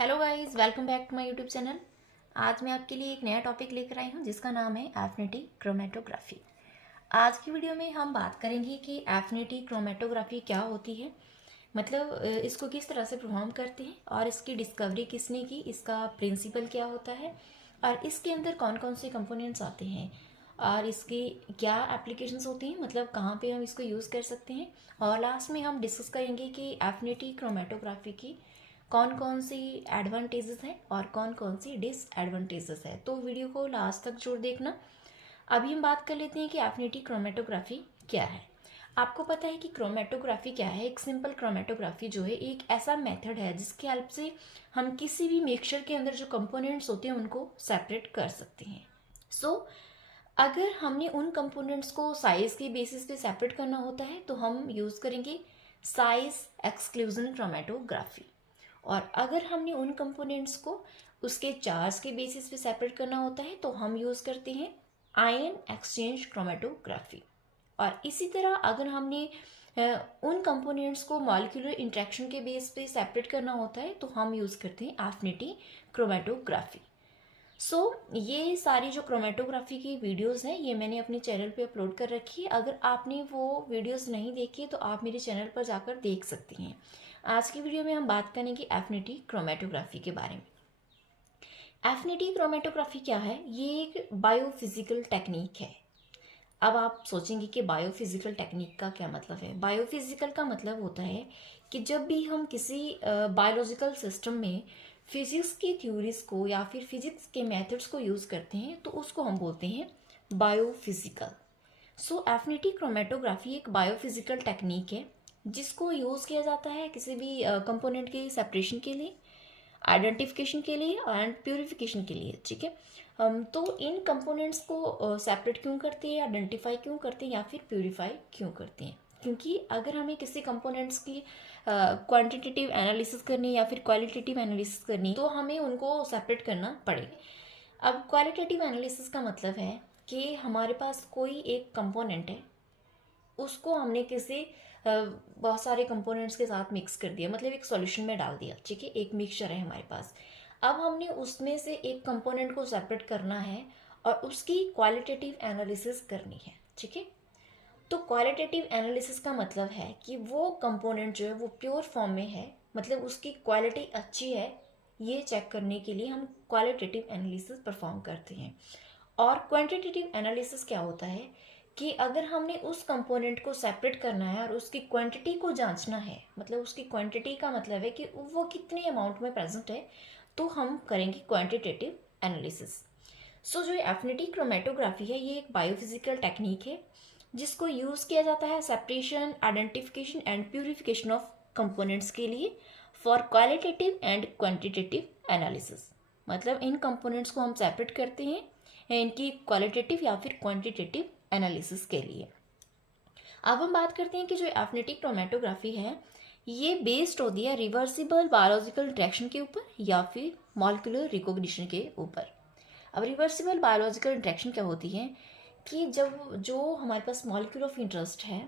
Hello guys, welcome back to my YouTube channel. आज मैं आपके लिए एक नया टॉपिक लेकर आई हूँ जिसका नाम है एफिनिटी क्रोमेटोग्राफी। आज की वीडियो में हम बात करेंगे कि एफिनिटी क्रोमेटोग्राफी क्या होती है, मतलब इसको किस तरह से परफॉर्म करते हैं और इसकी डिस्कवरी किसने की, इसका प्रिंसिपल क्या होता है और इसके अंदर कौन कौन से कंपोनेंट्स आते हैं और इसके क्या एप्लीकेशंस होती हैं, मतलब कहाँ पे हम इसको यूज़ कर सकते हैं। और लास्ट में हम डिस्कस करेंगे कि एफिनिटी क्रोमेटोग्राफी की कौन कौन सी एडवांटेजेस हैं और कौन कौन सी डिसएडवांटेजेस है। तो वीडियो को लास्ट तक जरूर देखना। अभी हम बात कर लेते हैं कि एफिनिटी क्रोमेटोग्राफी क्या है। आपको पता है कि क्रोमेटोग्राफी क्या है। एक सिंपल क्रोमेटोग्राफी जो है एक ऐसा मेथड है जिसकी हेल्प से हम किसी भी मिक्सचर के अंदर जो कंपोनेंट्स होते हैं उनको सेपरेट कर सकते हैं। अगर हमने उन कंपोनेंट्स को साइज के बेसिस पे सेपरेट करना होता है तो हम यूज़ करेंगे साइज एक्सक्लूजन क्रोमेटोग्राफी। और अगर हमने उन कंपोनेंट्स को उसके चार्ज के बेसिस पे सेपरेट करना होता है तो हम यूज़ करते हैं आयन एक्सचेंज क्रोमेटोग्राफी। और इसी तरह अगर हमने उन कंपोनेंट्स को मॉलिक्यूलर इंट्रैक्शन के बेस पे सेपरेट करना होता है तो हम यूज़ करते हैं एफिनिटी क्रोमेटोग्राफी। ये सारी जो क्रोमेटोग्राफी की वीडियोस हैं ये मैंने अपने चैनल पे अपलोड कर रखी है। अगर आपने वो वीडियोस नहीं देखी तो आप मेरे चैनल पर जाकर देख सकती हैं। आज की वीडियो में हम बात करेंगे एफिनिटी क्रोमेटोग्राफी के बारे में। एफिनिटी क्रोमेटोग्राफी क्या है? ये एक बायोफिजिकल टेक्निक है। अब आप सोचेंगे कि बायोफिजिकल टेक्निक का क्या मतलब है। बायोफिजिकल का मतलब होता है कि जब भी हम किसी बायोलॉजिकल सिस्टम में फिजिक्स की थ्योरीज को या फिर फिजिक्स के मेथड्स को यूज़ करते हैं तो उसको हम बोलते हैं बायोफिजिकल। एफिनिटी क्रोमेटोग्राफी एक बायोफिजिकल टेक्निक है जिसको यूज़ किया जाता है किसी भी कंपोनेंट के सेपरेशन के लिए, आइडेंटिफिकेशन के लिए एंड प्योरिफिकेशन के लिए। ठीक है, हम तो इन कंपोनेंट्स को सेपरेट क्यों करते हैं, आइडेंटिफाई क्यों करते हैं या फिर प्योरीफाई क्यों करते हैं? क्योंकि अगर हमें किसी कंपोनेंट्स की क्वांटिटेटिव एनालिसिस करनी या फिर क्वालिटेटिव एनालिसिस करनी तो हमें उनको सेपरेट करना पड़ेगा। अब क्वालिटेटिव एनालिसिस का मतलब है कि हमारे पास कोई एक कंपोनेंट है, उसको हमने किसी बहुत सारे कंपोनेंट्स के साथ मिक्स कर दिया, मतलब एक सॉल्यूशन में डाल दिया। ठीक है, एक मिक्सचर है हमारे पास। अब हमने उसमें से एक कंपोनेंट को सेपरेट करना है और उसकी क्वालिटेटिव एनालिसिस करनी है। ठीक है, तो क्वालिटेटिव एनालिसिस का मतलब है कि वो कंपोनेंट जो है वो प्योर फॉर्म में है, मतलब उसकी क्वालिटी अच्छी है, ये चेक करने के लिए हम क्वालिटेटिव एनालिसिस परफॉर्म करते हैं। और क्वांटिटेटिव एनालिसिस क्या होता है कि अगर हमने उस कंपोनेंट को सेपरेट करना है और उसकी क्वांटिटी को जांचना है, मतलब उसकी क्वांटिटी का मतलब है कि वो कितने अमाउंट में प्रेजेंट है, तो हम करेंगे क्वांटिटेटिव एनालिसिस। जो एफिनिटी क्रोमेटोग्राफी है ये एक बायोफिजिकल टेक्निक है जिसको यूज़ किया जाता है separation, identification and purification of components के लिए for qualitative and quantitative analysis. मतलब इन कंपोनेंट्स को हम सेपरेट करते हैं इनकी क्वालिटेटिव या फिर क्वांटिटेटिव एनालिसिस के लिए। अब हम बात करते हैं कि जो एफिनिटी क्रोमेटोग्राफी है ये बेस्ड होती है रिवर्सिबल बायोलॉजिकल इंटरेक्शन के ऊपर या फिर मॉलिक्यूलर रिकॉग्निशन के ऊपर। अब रिवर्सिबल बायोलॉजिकल इंटरेक्शन क्या होती है कि जब जो हमारे पास मॉलिक्यूल ऑफ इंटरेस्ट है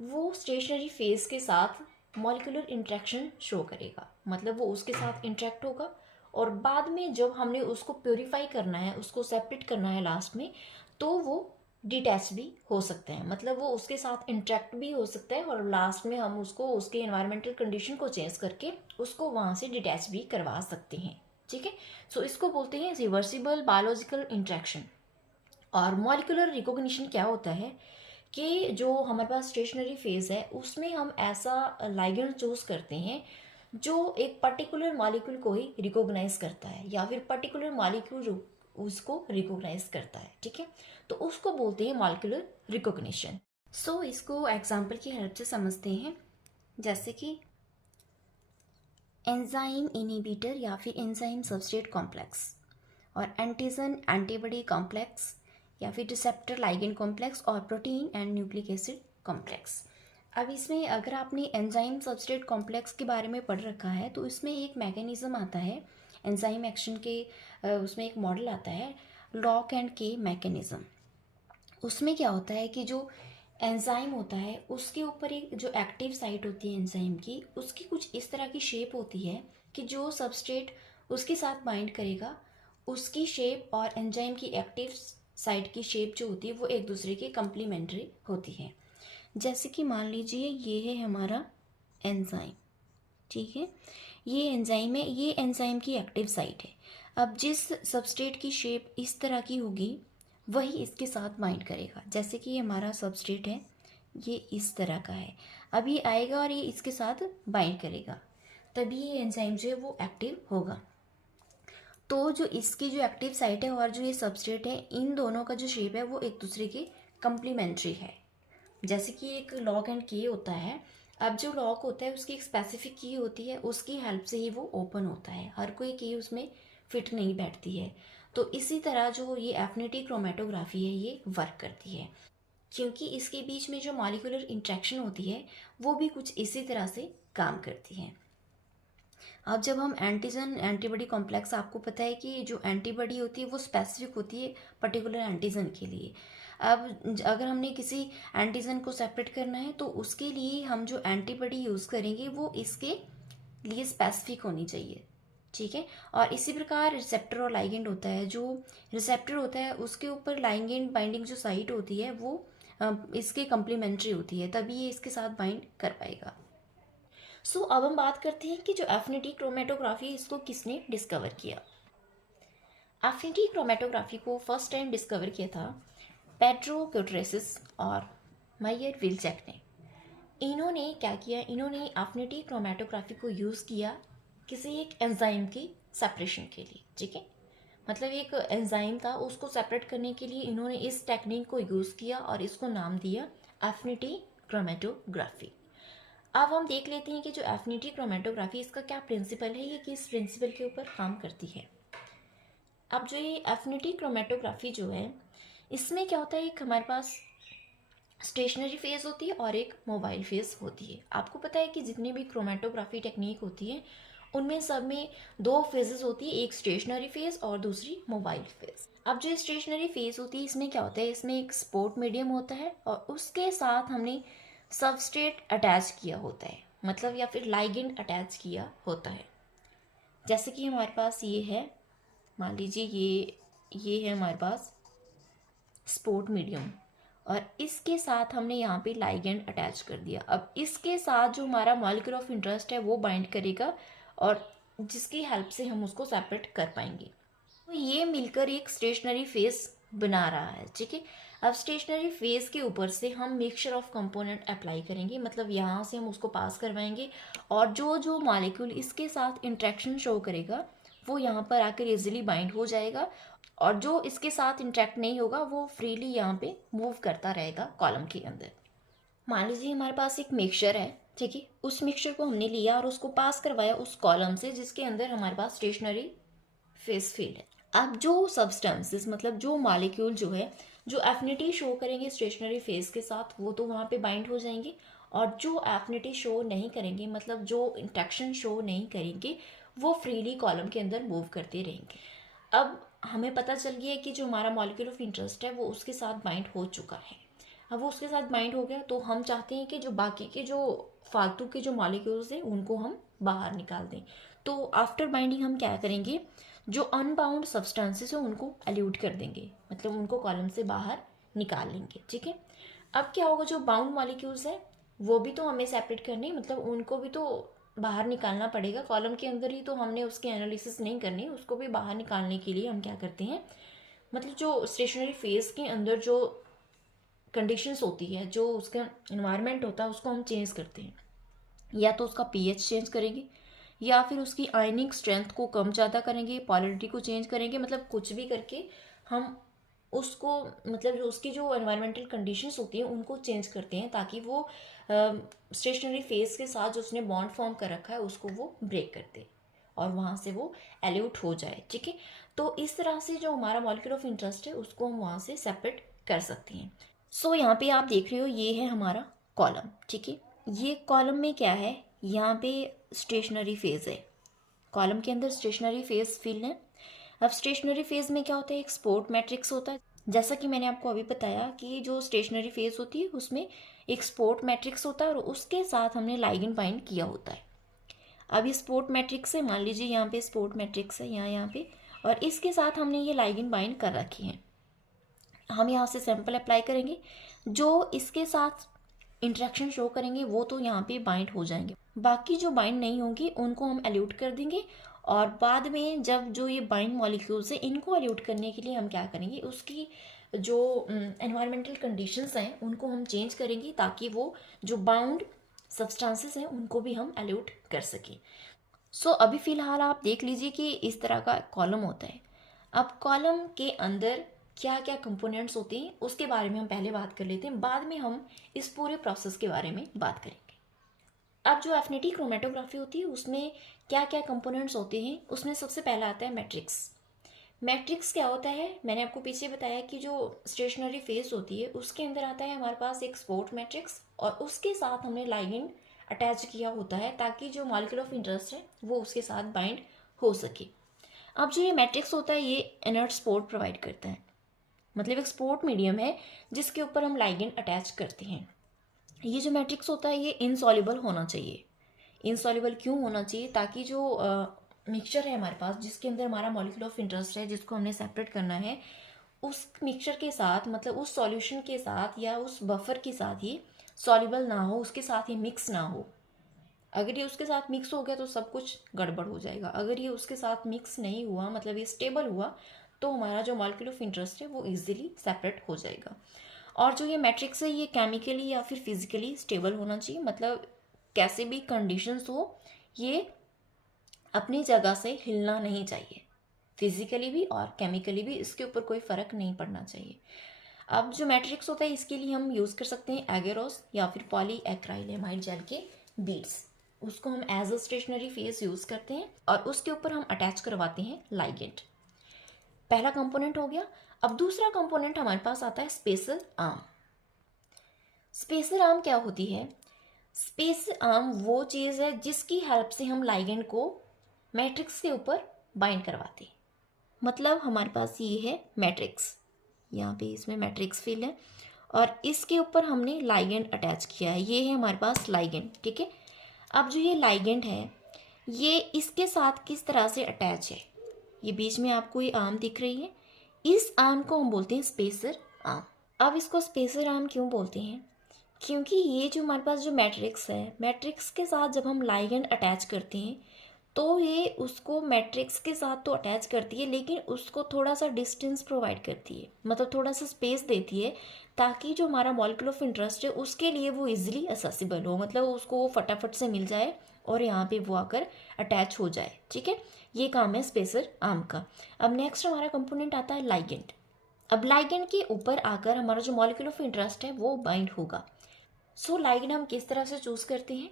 वो स्टेशनरी फेज के साथ मॉलिक्यूलर इंटरेक्शन शो करेगा, मतलब वो उसके साथ इंटरेक्ट होगा और बाद में जब हमने उसको प्योरीफाई करना है, उसको सेपरेट करना है लास्ट में, तो वो डिटैच भी हो सकता है, मतलब वो उसके साथ इंटरेक्ट भी हो सकता है और लास्ट में हम उसको उसके एनवायरमेंटल कंडीशन को चेंज करके उसको वहाँ से डिटैच भी करवा सकते हैं। ठीक है, इसको बोलते हैं रिवर्सिबल बायोलॉजिकल इंटरेक्शन। और मॉलिक्यूलर रिकॉग्निशन क्या होता है कि जो हमारे पास स्टेशनरी फेज है उसमें हम ऐसा लाइगेंड चूज करते हैं जो एक पर्टिकुलर मॉलिक्यूल को ही रिकॉग्नाइज करता है या फिर पर्टिकुलर मॉलिक्यूल उसको रिकॉग्नाइज करता है। ठीक है, तो उसको बोलते हैं मॉलिक्यूलर रिकॉग्निशन। इसको एग्जांपल की हेल्प से समझते हैं, जैसे कि एंजाइम इनहिबिटर या फिर एंजाइम सबस्ट्रेट कॉम्प्लेक्स और एंटीजन एंटीबॉडी कॉम्प्लेक्स या फिर रिसेप्टर लाइगेंड कॉम्प्लेक्स और protein and nucleic acid complex. अब इसमें अगर आपने एंजाइम सबस्ट्रेट कॉम्प्लेक्स के बारे में पढ़ रखा है तो इसमें एक मैकेनिज्म आता है एंजाइम एक्शन के, उसमें एक मॉडल आता है लॉक एंड के मैकेनिज्म। उसमें क्या होता है कि जो एंजाइम होता है उसके ऊपर एक जो एक्टिव साइट होती है एंजाइम की, उसकी कुछ इस तरह की शेप होती है कि जो सबस्ट्रेट उसके साथ बाइंड करेगा उसकी शेप और एंजाइम की एक्टिव साइट की शेप जो होती है वो एक दूसरे के कम्प्लीमेंट्री होती है। जैसे कि मान लीजिए ये है हमारा एंजाइम, ठीक है, ये एंजाइम है, ये एंजाइम की एक्टिव साइट है। अब जिस सबस्ट्रेट की शेप इस तरह की होगी वही इसके साथ बाइंड करेगा। जैसे कि ये हमारा सबस्ट्रेट है, ये इस तरह का है, अब ये आएगा और ये इसके साथ बाइंड करेगा, तभी ये एंजाइम जो है वो एक्टिव होगा। तो जो इसकी जो एक्टिव साइट है और जो ये सबस्ट्रेट है, इन दोनों का जो शेप है वो एक दूसरे के कम्प्लीमेंट्री है। जैसे कि एक लॉक एंड की होता है, अब जो लॉक होता है उसकी एक स्पेसिफिक की होती है, उसकी हेल्प से ही वो ओपन होता है, हर कोई की उसमें फिट नहीं बैठती है। तो इसी तरह जो ये एफिनिटी क्रोमेटोग्राफी है ये वर्क करती है, क्योंकि इसके बीच में जो मॉलिक्यूलर इंट्रैक्शन होती है वो भी कुछ इसी तरह से काम करती है। अब जब हम एंटीजन एंटीबॉडी कॉम्प्लेक्स, आपको पता है कि जो एंटीबॉडी होती है वो स्पेसिफिक होती है पर्टिकुलर एंटीजन के लिए। अब अगर हमने किसी एंटीजन को सेपरेट करना है तो उसके लिए हम जो एंटीबॉडी यूज़ करेंगे वो इसके लिए स्पेसिफिक होनी चाहिए, ठीक है। और इसी प्रकार रिसेप्टर और लाइगेंड होता है, जो रिसेप्टर होता है उसके ऊपर लाइगेंड बाइंडिंग जो साइट होती है वो इसके कम्प्लीमेंट्री होती है, तभी ये इसके साथ बाइंड कर पाएगा। सो अब हम बात करते हैं कि जो एफिनिटी क्रोमेटोग्राफी इसको किसने डिस्कवर किया। एफिनिटी क्रोमेटोग्राफी को फर्स्ट टाइम डिस्कवर किया था पेड्रो क्यूट्रेसिस और मायर विल्चेक ने। इन्होंने क्या किया, इन्होंने एफिनिटी क्रोमेटोग्राफी को यूज़ किया किसी एक एंजाइम की सेपरेशन के लिए, ठीक है। मतलब एक एंजाइम था, उसको सेपरेट करने के लिए इन्होंने इस टेक्निक को यूज़ किया और इसको नाम दिया एफिनिटी क्रोमेटोग्राफी। अब हम देख लेते हैं कि जो एफिनिटी क्रोमेटोग्राफी इसका क्या प्रिंसिपल है, ये किस प्रिंसिपल के ऊपर काम करती है। अब जो ये एफिनिटी क्रोमेटोग्राफी जो है इसमें क्या होता है, एक हमारे पास स्टेशनरी फेज होती है और एक मोबाइल फेज होती है। आपको पता है कि जितनी भी क्रोमेटोग्राफी टेक्निक होती है उनमें सब में दो फेजेस होती है, एक स्टेशनरी फेज और दूसरी मोबाइल फेज। अब जो स्टेशनरी फेज होती है इसमें क्या होता है, इसमें एक सपोर्ट मीडियम होता है और उसके साथ हमने सबस्ट्रेट अटैच किया होता है, मतलब या फिर लाइगेंड अटैच किया होता है। जैसे कि हमारे पास ये है, मान लीजिए ये है हमारे पास सपोर्ट मीडियम और इसके साथ हमने यहाँ पे लाइगेंड अटैच कर दिया। अब इसके साथ जो हमारा मॉलिक्यूल ऑफ इंटरेस्ट है वो बाइंड करेगा और जिसकी हेल्प से हम उसको सेपरेट कर पाएंगे। तो ये मिलकर एक स्टेशनरी फेस बना रहा है, ठीक है। अब स्टेशनरी फेस के ऊपर से हम मिक्सचर ऑफ कंपोनेंट अप्लाई करेंगे, मतलब यहाँ से हम उसको पास करवाएंगे और जो जो मॉलिक्यूल इसके साथ इंट्रैक्शन शो करेगा वो यहाँ पर आकर इजीली बाइंड हो जाएगा और जो इसके साथ इंट्रैक्ट नहीं होगा वो फ्रीली यहाँ पे मूव करता रहेगा कॉलम के अंदर। मान लीजिए हमारे पास एक मिक्सचर है, ठीक है, उस मिक्सचर को हमने लिया और उसको पास करवाया उस कॉलम से जिसके अंदर हमारे पास स्टेशनरी फेस फील्ड है। अब जो सब्सटेंसेस, मतलब जो मॉलिक्यूल जो है जो एफिनिटी शो करेंगे स्टेशनरी फेस के साथ वो तो वहाँ पे बाइंड हो जाएंगे और जो एफिनिटी शो नहीं करेंगे, मतलब जो इंट्रैक्शन शो नहीं करेंगे, वो फ्रीली कॉलम के अंदर मूव करते रहेंगे। अब हमें पता चल गया है कि जो हमारा मॉलिक्यूल ऑफ इंटरेस्ट है वो उसके साथ बाइंड हो चुका है। अब वो उसके साथ बाइंड हो गया तो हम चाहते हैं कि जो बाकी के जो फालतू के जो मॉलिक्यूल्स हैं उनको हम बाहर निकाल दें। तो आफ्टर बाइंडिंग हम क्या करेंगे, जो अनबाउंड सब्सटेंसेस हैं उनको एल्यूट कर देंगे, मतलब उनको कॉलम से बाहर निकाल लेंगे, ठीक है। अब क्या होगा, जो बाउंड मॉलिक्यूल्स हैं वो भी तो हमें सेपरेट करने, मतलब उनको भी तो बाहर निकालना पड़ेगा। कॉलम के अंदर ही तो हमने उसकी एनालिसिस नहीं करनी, उसको भी बाहर निकालने के लिए हम क्या करते हैं, मतलब जो स्टेशनरी फेज के अंदर जो कंडीशंस होती है, जो उसका इन्वायरमेंट होता है उसको हम चेंज करते हैं। या तो उसका पीएच चेंज करेंगे या फिर उसकी आयनिक स्ट्रेंथ को कम ज़्यादा करेंगे, पोलैरिटी को चेंज करेंगे, मतलब कुछ भी करके हम उसको, मतलब जो उसकी जो एनवायरमेंटल कंडीशंस होती हैं उनको चेंज करते हैं ताकि वो स्टेशनरी फेज के साथ जो उसने बॉन्ड फॉर्म कर रखा है उसको वो ब्रेक कर दे और वहाँ से वो एल्यूट हो जाए, ठीक है। तो इस तरह से जो हमारा मॉलिक्यूल ऑफ इंटरेस्ट है उसको हम वहाँ से सेपरेट कर सकते हैं। सो यहाँ पे आप देख रहे हो ये है हमारा कॉलम, ठीक है। ये कॉलम में क्या है, यहाँ पे स्टेशनरी फेज है, कॉलम के अंदर स्टेशनरी फेज फिल है। अब स्टेशनरी फेज में क्या होता है, एक सपोर्ट मैट्रिक्स होता है। जैसा कि मैंने आपको अभी बताया कि जो स्टेशनरी फेज होती है उसमें एक सपोर्ट मैट्रिक्स होता है और उसके साथ हमने लाइगेंड बाइंड किया होता है। अब ये सपोर्ट मैट्रिक्स है, मान लीजिए यहाँ पे सपोर्ट मैट्रिक्स है यहाँ पे, और इसके साथ हमने ये लाइगेंड बाइंड कर रखी है। हम यहाँ से सैंपल अप्लाई करेंगे, जो इसके साथ इंटरेक्शन शो करेंगे वो तो यहाँ पे बाइंड हो जाएंगे, बाकी जो बाइंड नहीं होंगी उनको हम एल्यूट कर देंगे। और बाद में जब जो ये बाइंड मॉलिक्यूल्स है इनको एल्यूट करने के लिए हम क्या करेंगे, उसकी जो एनवायरमेंटल कंडीशंस हैं उनको हम चेंज करेंगे, ताकि वो जो बाउंड सब्सटेंसेस हैं उनको भी हम एल्यूट कर सकें। सो अभी फ़िलहाल आप देख लीजिए कि इस तरह का कॉलम होता है। अब कॉलम के अंदर क्या क्या कंपोनेंट्स होते हैं उसके बारे में हम पहले बात कर लेते हैं, बाद में हम इस पूरे प्रोसेस के बारे में बात करेंगे। अब जो एफिनिटी क्रोमेटोग्राफी होती है उसमें क्या क्या कंपोनेंट्स होते हैं, उसमें सबसे पहला आता है मैट्रिक्स। मैट्रिक्स क्या होता है, मैंने आपको पीछे बताया कि जो स्टेशनरी फेज होती है उसके अंदर आता है हमारे पास एक सपोर्ट मैट्रिक्स, और उसके साथ हमने लाइगेंड अटैच किया होता है ताकि जो मॉलिक्यूल ऑफ इंटरेस्ट है वो उसके साथ बाइंड हो सके। अब जो ये मैट्रिक्स होता है ये इनर्ट सपोर्ट प्रोवाइड करता है, मतलब एक सपोर्ट मीडियम है जिसके ऊपर हम लाइगेंड अटैच करते हैं। ये जो मैट्रिक्स होता है ये इनसॉल्युबल होना चाहिए। इनसॉल्युबल क्यों होना चाहिए, ताकि जो मिक्सचर है हमारे पास जिसके अंदर हमारा मॉलिक्यूल ऑफ इंटरेस्ट है जिसको हमने सेपरेट करना है, उस मिक्सचर के साथ मतलब उस सॉल्यूशन के साथ या उस बफर के साथ ही सॉल्युबल ना हो, उसके साथ ही मिक्स ना हो। अगर ये उसके साथ मिक्स हो गया तो सब कुछ गड़बड़ हो जाएगा। अगर ये उसके साथ मिक्स नहीं हुआ, मतलब ये स्टेबल हुआ, तो हमारा जो मॉलिक्यूल ऑफ इंटरेस्ट है वो इजीली सेपरेट हो जाएगा। और जो ये मैट्रिक्स है ये केमिकली या फिर फिजिकली स्टेबल होना चाहिए, मतलब कैसे भी कंडीशंस हो ये अपनी जगह से हिलना नहीं चाहिए, फिजिकली भी और केमिकली भी इसके ऊपर कोई फ़र्क नहीं पड़ना चाहिए। अब जो मैट्रिक्स होता है इसके लिए हम यूज़ कर सकते हैं एगेरोस या फिर पॉली एक्राइलेमाइड जेल के बीड्स, उसको हम as a stationary phase use करते हैं और उसके ऊपर हम अटैच करवाते हैं लाइगेंड। पहला कंपोनेंट हो गया। अब दूसरा कंपोनेंट हमारे पास आता है स्पेसर आर्म। स्पेसर आर्म क्या होती है, स्पेसर आर्म वो चीज़ है जिसकी हेल्प से हम लाइगेंड को मैट्रिक्स के ऊपर बाइंड करवाते हैं। मतलब हमारे पास ये है मैट्रिक्स, यहाँ पे इसमें मैट्रिक्स फिल है और इसके ऊपर हमने लाइगेंड अटैच किया है, ये है हमारे पास लाइगेंड, ठीक है। अब जो ये लाइगेंड है ये इसके साथ किस तरह से अटैच है, ये बीच में आपको ये आर्म दिख रही है, इस आर्म को हम बोलते हैं स्पेसर आर्म। अब इसको स्पेसर आर्म क्यों बोलते हैं, क्योंकि ये जो हमारे पास जो मैट्रिक्स है, मैट्रिक्स के साथ जब हम लाइगेंड अटैच करते हैं तो ये उसको मैट्रिक्स के साथ तो अटैच करती है लेकिन उसको थोड़ा सा डिस्टेंस प्रोवाइड करती है, मतलब थोड़ा सा स्पेस देती है, ताकि जो हमारा मॉलिक्यूल ऑफ इंटरेस्ट है उसके लिए वो इजीली एक्सेसिबल हो, मतलब उसको वो फटाफट से मिल जाए और यहाँ पे वो आकर अटैच हो जाए, ठीक है। ये काम है स्पेसर आर्म का। अब नेक्स्ट हमारा कंपोनेंट आता है लाइगेंड। अब लाइगेंड के ऊपर आकर हमारा जो मॉलिक्यूल ऑफ इंटरेस्ट है वो बाइंड होगा। सो लाइगेंड हम किस तरह से चूज़ करते हैं,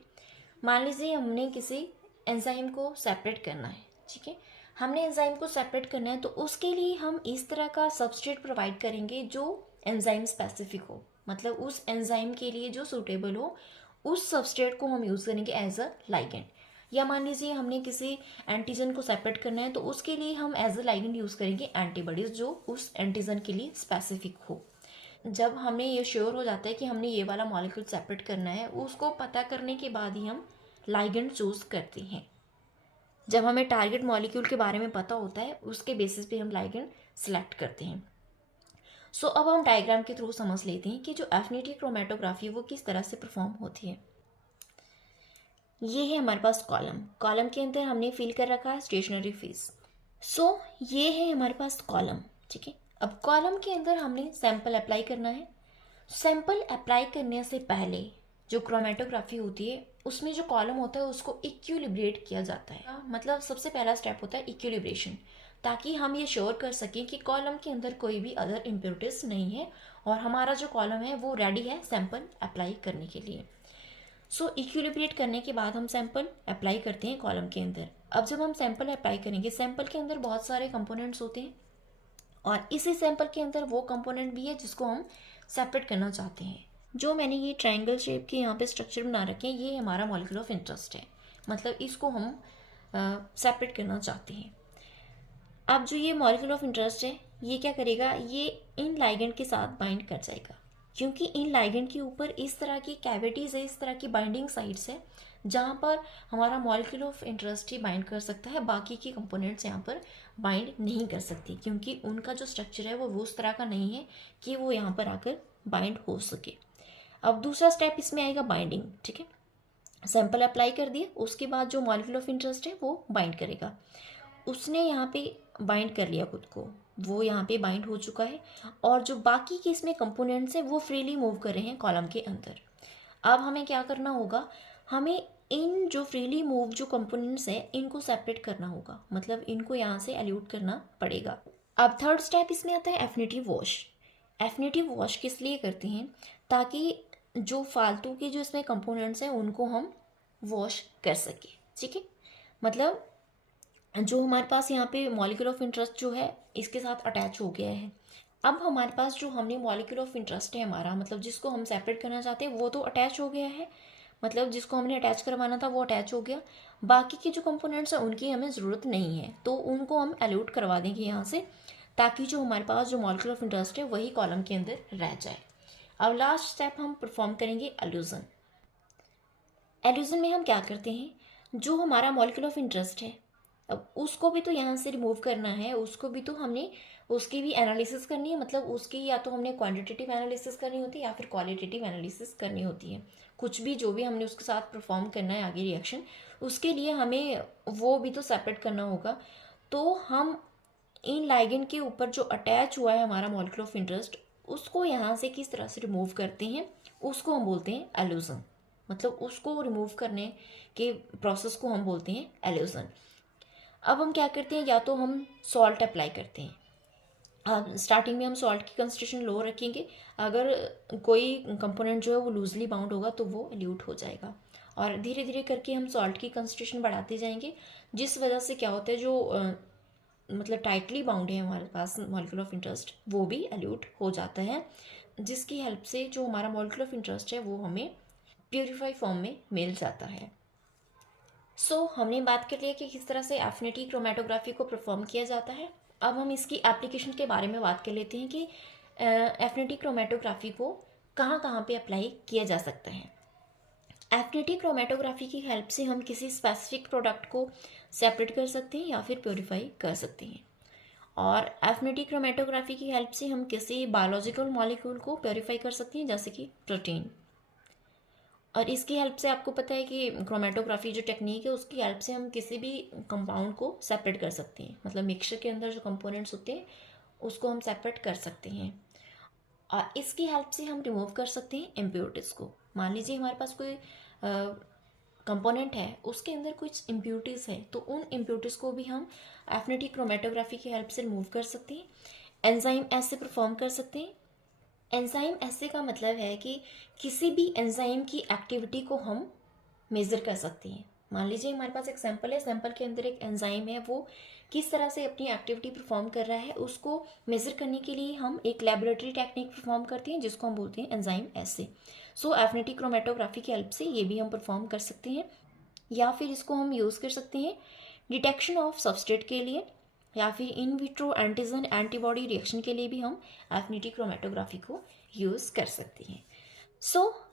मान लीजिए हमने किसी एंजाइम को सेपरेट करना है, ठीक है, हमने एंजाइम को सेपरेट करना है तो उसके लिए हम इस तरह का सबस्ट्रेट प्रोवाइड करेंगे जो एंजाइम स्पेसिफिक हो, मतलब उस एंजाइम के लिए जो सूटेबल हो, उस सबस्ट्रेट को हम यूज़ करेंगे एज अ लाइगेंड। या मान लीजिए हमने किसी एंटीजन को सेपरेट करना है तो उसके लिए हम एज अ लाइगेंड यूज़ करेंगे एंटीबॉडीज़ जो उस एंटीजन के लिए स्पेसिफिक हो। जब हमें ये श्योर हो जाता है कि हमने ये वाला मॉलिक्यूल सेपरेट करना है, उसको पता करने के बाद ही हम लाइगेंड चूज़ करते हैं। जब हमें टारगेट मॉलिक्यूल के बारे में पता होता है उसके बेसिस पे हम लाइगेंड सेलेक्ट करते हैं। सो अब हम डायग्राम के थ्रू समझ लेते हैं कि जो एफिनिटी क्रोमेटोग्राफी वो किस तरह से परफॉर्म होती है। ये है हमारे पास कॉलम, कॉलम के अंदर हमने फिल कर रखा है स्टेशनरी फेस। सो ये है हमारे पास कॉलम, ठीक है। अब कॉलम के अंदर हमने सैंपल अप्लाई करना है। सैंपल अप्लाई करने से पहले जो क्रोमेटोग्राफी होती है उसमें जो कॉलम होता है उसको इक्विलिब्रेट किया जाता है, मतलब सबसे पहला स्टेप होता है इक्विलिब्रेशन, ताकि हम ये श्योर कर सकें कि कॉलम के अंदर कोई भी अदर इम्प्योरिटीज नहीं है और हमारा जो कॉलम है वो रेडी है सैंपल अप्लाई करने के लिए। सो इक्विलिब्रेट करने के बाद हम सैंपल अप्लाई करते हैं कॉलम के अंदर। अब जब हम सैंपल अप्लाई करेंगे, सैंपल के अंदर बहुत सारे कंपोनेंट्स होते हैं और इसी सैंपल के अंदर वो कंपोनेंट भी है जिसको हम सेपरेट करना चाहते हैं। जो मैंने ये ट्रायंगल शेप के यहाँ पे स्ट्रक्चर बना रखे हैं ये हमारा मॉलिक्यूल ऑफ इंटरेस्ट है, मतलब इसको हम सेपरेट करना चाहते हैं। अब जो ये मॉलिक्यूल ऑफ इंटरेस्ट है ये क्या करेगा, ये इन लाइगेंड के साथ बाइंड कर जाएगा, क्योंकि इन लाइगेंड के ऊपर इस तरह की कैविटीज़ है, इस तरह की बाइंडिंग साइट्स है, जहाँ पर हमारा molecule of interest he bind कर सकता है, बाकी की कंपोनेंट्स यहाँ पर बाइंड नहीं कर सकती, क्योंकि उनका जो स्ट्रक्चर है वो उस तरह का नहीं है कि वो यहाँ पर आकर बाइंड हो सके। अब दूसरा स्टेप इसमें आएगा बाइंडिंग। ठीक है, सैंपल अप्लाई कर दिए, उसके बाद जो मॉलिक्यूल ऑफ इंटरेस्ट है वो बाइंड करेगा। उसने यहाँ पे बाइंड कर लिया खुद को, वो यहाँ पे बाइंड हो चुका है, और जो बाकी के इसमें कंपोनेंट्स हैं वो फ्रीली मूव कर रहे हैं कॉलम के अंदर। अब हमें क्या करना होगा, हमें इन जो फ्रीली मूव जो कंपोनेंट्स हैं इनको सेपरेट करना होगा, मतलब इनको यहाँ से एल्यूट करना पड़ेगा। अब थर्ड स्टेप इसमें आता है एफिनिटी वॉश। एफिनिटी वॉश किस लिए करते हैं, ताकि जो फालतू के जो इसमें कंपोनेंट्स हैं उनको हम वॉश कर सके। ठीक है, मतलब जो हमारे पास यहाँ पे मॉलिक्यूल ऑफ इंटरेस्ट जो है इसके साथ अटैच हो गया है। अब हमारे पास जो हमने मॉलिक्यूल ऑफ इंटरेस्ट है हमारा, मतलब जिसको हम सेपरेट करना चाहते हैं वो तो अटैच हो गया है, मतलब जिसको हमने अटैच करवाना था वो अटैच हो गया। बाकी के जो कंपोनेंट्स हैं उनकी हमें ज़रूरत नहीं है, तो उनको हम एल्यूट करवा देंगे यहाँ से, ताकि जो हमारे पास जो मॉलिक्यूल ऑफ इंटरेस्ट है वही कॉलम के अंदर रह जाए। अब लास्ट स्टेप हम परफॉर्म करेंगे एल्यूजन। एल्यूजन में हम क्या करते हैं, जो हमारा मॉलिक्यूल ऑफ इंटरेस्ट है अब उसको भी तो यहाँ से रिमूव करना है, उसको भी तो हमने उसकी भी एनालिसिस करनी है, मतलब उसकी या तो हमने क्वांटिटेटिव एनालिसिस करनी होती है या फिर क्वालिटेटिव एनालिसिस करनी होती है। कुछ भी जो भी हमने उसके साथ परफॉर्म करना है आगे रिएक्शन, उसके लिए हमें वो भी तो सेपरेट करना होगा। तो हम इन लाइगेंड के ऊपर जो अटैच हुआ है हमारा मॉलिक्यूल ऑफ इंटरेस्ट, उसको यहाँ से किस तरह से रिमूव करते हैं, उसको हम बोलते हैं एल्यूजन। मतलब उसको रिमूव करने के प्रोसेस को हम बोलते हैं एल्यूजन। अब हम क्या करते हैं, या तो हम सॉल्ट अप्लाई करते हैं। अब स्टार्टिंग में हम सॉल्ट की कंसंट्रेशन लो रखेंगे, अगर कोई कंपोनेंट जो है वो लूजली बाउंड होगा तो वो एल्यूट हो जाएगा, और धीरे धीरे करके हम सॉल्ट की कंसंट्रेशन बढ़ाते जाएंगे, जिस वजह से क्या होता है जो मतलब टाइटली बाउंड है हमारे पास मॉलिक्यूल ऑफ इंटरेस्ट वो भी एल्यूट हो जाता है, जिसकी हेल्प से जो हमारा मॉलिक्यूल ऑफ इंटरेस्ट है वो हमें प्योरीफाई फॉर्म में मिल जाता है। हमने बात कर लिया कि किस तरह से एफिनिटी क्रोमेटोग्राफी को परफॉर्म किया जाता है। अब हम इसकी एप्लीकेशन के बारे में बात कर लेते हैं कि एफिनिटी क्रोमेटोग्राफी को कहाँ कहाँ पे अप्लाई किया जा सकता है। एफिनिटी क्रोमेटोग्राफी की हेल्प से हम किसी स्पेसिफिक प्रोडक्ट को सेपरेट कर सकते हैं या फिर प्योरीफाई कर सकते हैं, और एफिनिटी क्रोमेटोग्राफी की हेल्प से हम किसी बायोलॉजिकल मॉलिक्यूल को प्योरीफाई कर सकते हैं, जैसे कि प्रोटीन। और इसकी हेल्प से आपको पता है कि क्रोमेटोग्राफी जो टेक्निक है उसकी हेल्प से हम किसी भी कंपाउंड को सेपरेट कर सकते हैं, मतलब मिक्सचर के अंदर जो कंपोनेंट्स होते हैं उसको हम सेपरेट कर सकते हैं, और इसकी हेल्प से हम रिमूव कर सकते हैं इम्प्योरिटीज़ को। मान लीजिए हमारे पास कोई कंपोनेंट है, उसके अंदर कुछ इम्प्योरिटीज़ है, तो उन इम्प्योरिटीज़ को भी हम एफिनिटी क्रोमेटोग्राफी की हेल्प से रिमूव कर सकते हैं। एंजाइम ऐसे परफॉर्म कर सकते हैं। एंजाइम ऐसे का मतलब है कि किसी भी एंजाइम की एक्टिविटी को हम मेज़र कर सकते हैं। मान लीजिए हमारे पास एक सैंपल है, सैंपल के अंदर एक एंजाइम है, वो किस तरह से अपनी एक्टिविटी परफॉर्म कर रहा है उसको मेज़र करने के लिए हम एक लेबोरेटरी टेक्निक परफॉर्म करते हैं जिसको हम बोलते हैं एंजाइम ऐसे। एफिनिटी क्रोमेटोग्राफी की हेल्प से ये भी हम परफॉर्म कर सकते हैं, या फिर इसको हम यूज़ कर सकते हैं डिटेक्शन ऑफ सबस्ट्रेट के लिए, या फिर in vitro antigen antibody reaction के लिए भी हम एफिनिटी क्रोमेटोग्राफी को यूज़ कर सकते हैं।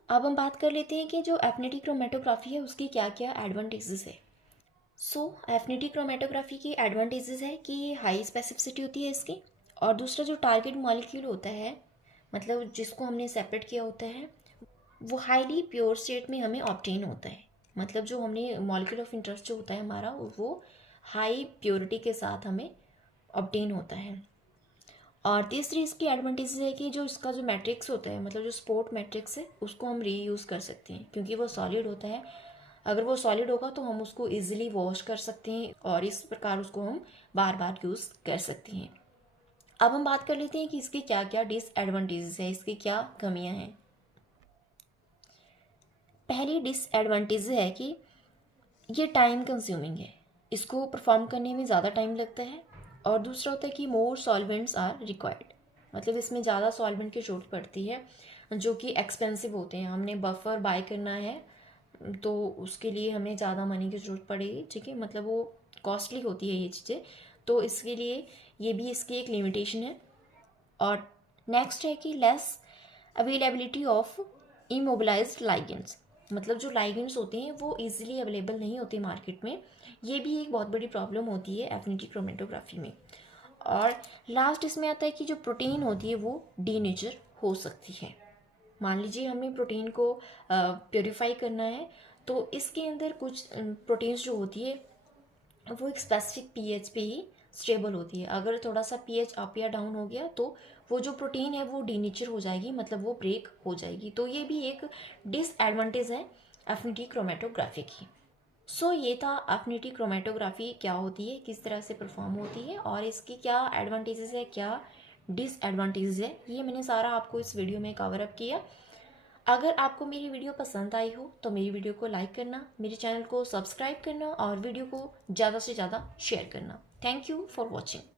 अब हम बात कर लेते हैं कि जो एफिनिटी क्रोमेटोग्राफी है उसकी क्या क्या एडवांटेजेस है। एफिनिटी क्रोमेटोग्राफी की एडवांटेजेस है कि ये हाई स्पेसिफिसिटी होती है इसकी, और दूसरा जो टारगेट मॉलिक्यूल होता है, मतलब जिसको हमने सेपरेट किया होता है, वो हाईली प्योर स्टेट में हमें ऑब्टेन होता है। मतलब जो हमने मॉलिक्यूल ऑफ इंटरेस्ट जो होता है हमारा वो हाई प्योरिटी के साथ हमें ऑब्टेन होता है। और तीसरी इसकी एडवांटेज है कि जो इसका जो मैट्रिक्स होता है, मतलब जो स्पोर्ट मैट्रिक्स है, उसको हम रीयूज़ कर सकते हैं, क्योंकि वो सॉलिड होता है। अगर वो सॉलिड होगा तो हम उसको इजीली वॉश कर सकते हैं, और इस प्रकार उसको हम बार बार यूज़ कर सकते हैं। अब हम बात कर लेते हैं कि इसके क्या क्या डिसएडवांटेजेस हैं, इसकी क्या कमियां हैं। पहली डिसएडवांटेज है कि ये टाइम कंज्यूमिंग है, इसको परफॉर्म करने में ज़्यादा टाइम लगता है। और दूसरा होता है कि मोर सॉल्वेंट्स आर रिक्वायर्ड, मतलब इसमें ज़्यादा सॉल्वेंट की ज़रूरत पड़ती है जो कि एक्सपेंसिव होते हैं। हमने बफर बाय करना है तो उसके लिए हमें ज़्यादा मनी की ज़रूरत पड़ेगी, ठीक है, मतलब वो कॉस्टली होती है ये चीज़ें, तो इसके लिए ये भी इसकी एक लिमिटेशन है। और नेक्स्ट है कि less availability of immobilised ligands, मतलब जो लाइगेंड्स होते हैं वो इजीली अवेलेबल नहीं होते मार्केट में। ये भी एक बहुत बड़ी प्रॉब्लम होती है एफिनिटी क्रोमेटोग्राफी में। और लास्ट इसमें आता है कि जो प्रोटीन होती है वो डीनेचर हो सकती है। मान लीजिए हमें प्रोटीन को प्योरीफाई करना है, तो इसके अंदर कुछ प्रोटीन्स जो होती है वो एक स्पेसिफिक पीएच पे ही स्टेबल होती है। अगर थोड़ा सा पीएच अप या डाउन हो गया तो वो जो प्रोटीन है वो डीनेचर हो जाएगी, मतलब वो ब्रेक हो जाएगी। तो ये भी एक डिसएडवांटेज है एफिनिटी क्रोमेटोग्राफी की। सो ये था एफिनिटी क्रोमेटोग्राफी क्या होती है, किस तरह से परफॉर्म होती है और इसकी क्या एडवांटेजेस है, क्या डिसएडवांटेजेस है, ये मैंने सारा आपको इस वीडियो में कवर अप किया। अगर आपको मेरी वीडियो पसंद आई हो तो मेरी वीडियो को लाइक करना, मेरे चैनल को सब्सक्राइब करना और वीडियो को ज़्यादा से ज़्यादा शेयर करना। Thank you for watching.